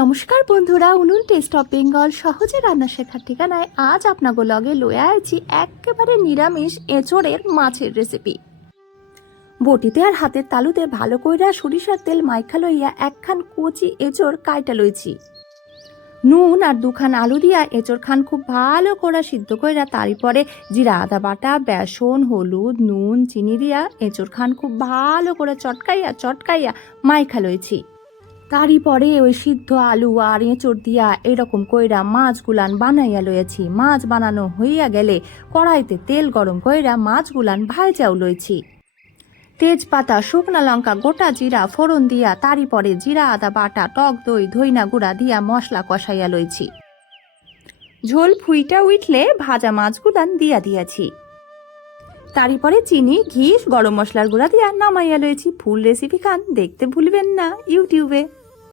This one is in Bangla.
নমস্কার বন্ধুরা, উনুন টেস্ট অফ বেঙ্গল সহজে রান্না শেখার ঠিকানায় আজ আপনাগো লগে লয়ে আছি একেবারে নিরামিষ এঁচড়ের মাছের রেসিপি। বটিতে আর হাতের তালুতে ভালো কইরা সরিষার তেল মাইখা লইয়া একখান কচি এঁচড় কাইটা লইছি। নুন আর দুখান আলু দিয়া এঁচড় খান খুব ভালো করে সিদ্ধ কইরা তারই পরে জিরা আদা বাটা, বেসন, হলুদ, নুন, চিনি দিয়া এঁচড় খান খুব ভালো করে চটকাইয়া মাইখা লইছি। তারই পরে ওই সিদ্ধ আলু আর এঁচড় দিয়া এরকম কইরা মাছগুলান বানাইয়া লইয়াছি। মাছ বানানো হইয়া গেলে কড়াইতে তেল গরম কইরা মাছগুলান ভাইজাও লইছি। তেজপাতা, শুকনা লঙ্কা, গোটা জিরা ফোড়ন দিয়া তারই পরে জিরা আদা বাটা, টক দই, ধইনা গুঁড়া দিয়া মশলা কষাইয়া লইছি। ঝোল ফুইটা উঠলে ভাজা মাছগুলান দিয়াছি। তারই পরে চিনি, ঘি, গরম মশলার গুঁড়া দিয়া নামাইয়া লইছি। ফুল রেসিপি খান দেখতে ভুলবেন না ইউটিউবে।